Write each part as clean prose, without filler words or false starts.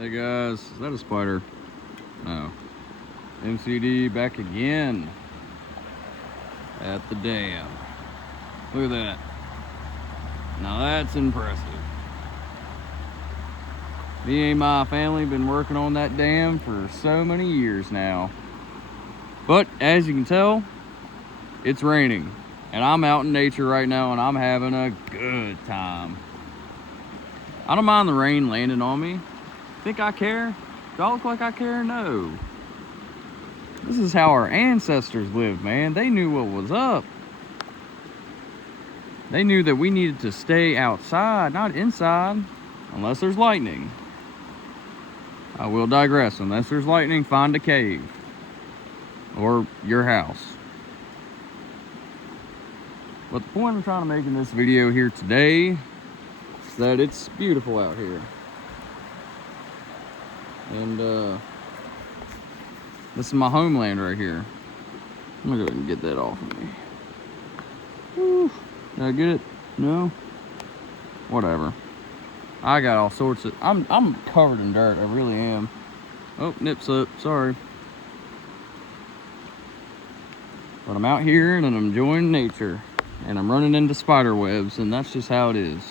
Hey guys, is that a spider? No. MCD back again at the dam. Look at that. Now that's impressive. Me and my family been working on that dam for so many years now. But as you can tell, it's raining. And I'm out in nature right now and I'm having a good time. I don't mind the rain landing on me. Think I care? Do I look like I care? No. This is how our ancestors lived, man. They knew what was up. They knew that we needed to stay outside, not inside, unless there's lightning. I will digress. Unless there's lightning, find a cave. Or your house. But the point I'm trying to make in this video here today is that it's beautiful out here. And this is my homeland right here. I'm gonna go ahead and get that off of me. Whew. Did I get it? No? Whatever. I got all sorts of... I'm covered in dirt. I really am. Oh, nip slip. Sorry. But I'm out here and I'm enjoying nature. And I'm running into spider webs, and that's just how it is.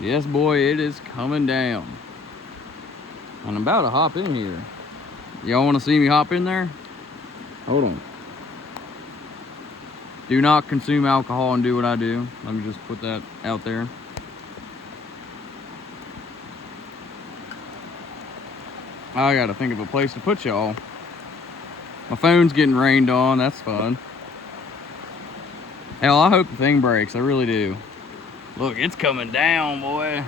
Yes, boy, it is coming down. And I'm about to hop in here. Y'all want to see me hop in there? Hold on. Do not consume alcohol and do what I do. Let me just put that out there. I gotta think of a place to put y'all. My phone's getting rained on. That's fun. Hell, I hope the thing breaks. I really do. Look, it's coming down, boy.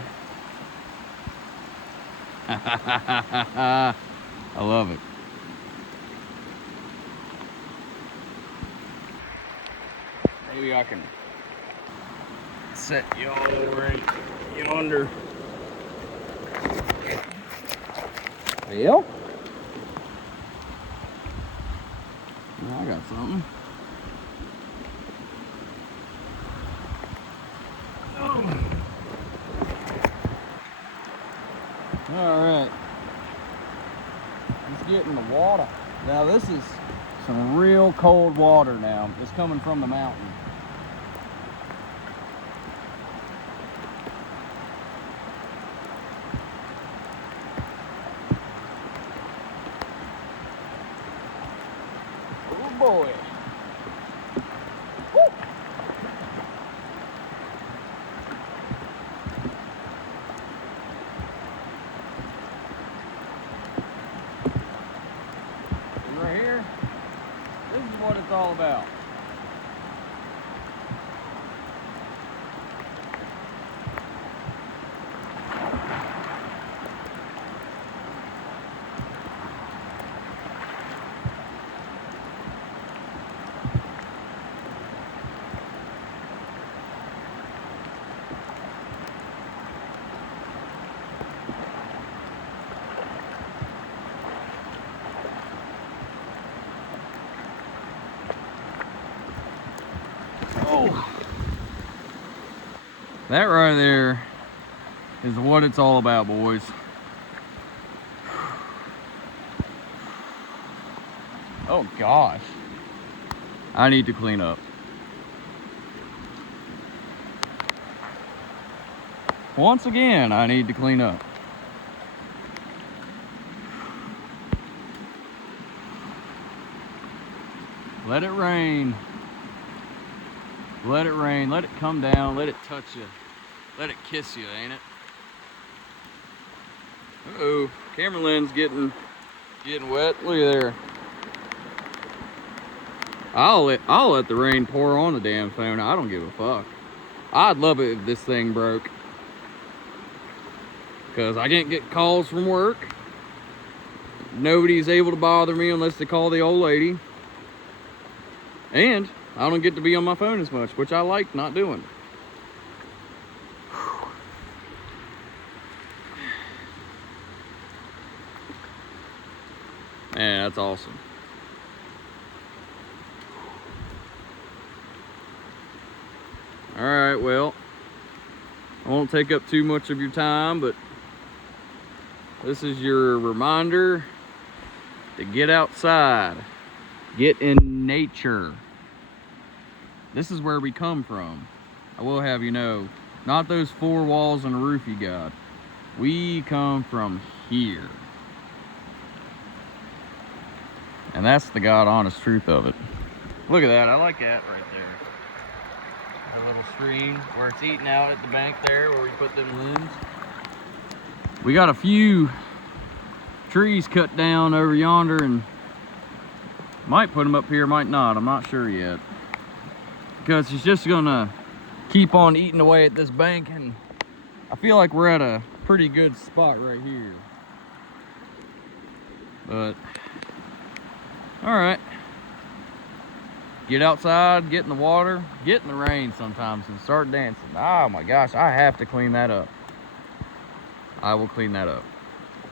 I love it. Maybe I can set y'all over yonder. Well, I got something. All right, let's get in the water. Now this is some real cold water now. It's coming from the mountain. Oh boy. Woo. Right here, this is what it's all about. Oh, that right there is what it's all about, boys. Oh gosh, I need to clean up. Once again, I need to clean up. Let it rain. Let it rain. Let it come down. Let it touch you. Let it kiss you, ain't it? Uh-oh. Camera lens getting wet. Look at there. I'll let the rain pour on the damn phone. I don't give a fuck. I'd love it if this thing broke. Because I can't get calls from work. Nobody's able to bother me unless they call the old lady. And I don't get to be on my phone as much, which I like not doing. Man, that's awesome. All right, well, won't take up too much of your time, but this is your reminder to get outside, get in nature. This is where we come from. I will have you know, not those four walls and a roof you got. We come from here. And that's the God honest truth of it. Look at that, I like that right there. That little stream where it's eating out at the bank there where we put them limbs. We got a few trees cut down over yonder and might put them up here, might not, I'm not sure yet. Because it's just gonna keep on eating away at this bank, and I feel like we're at a pretty good spot right here. But, all right. Get outside, get in the water, get in the rain sometimes and start dancing. Oh my gosh, I have to clean that up. I will clean that up.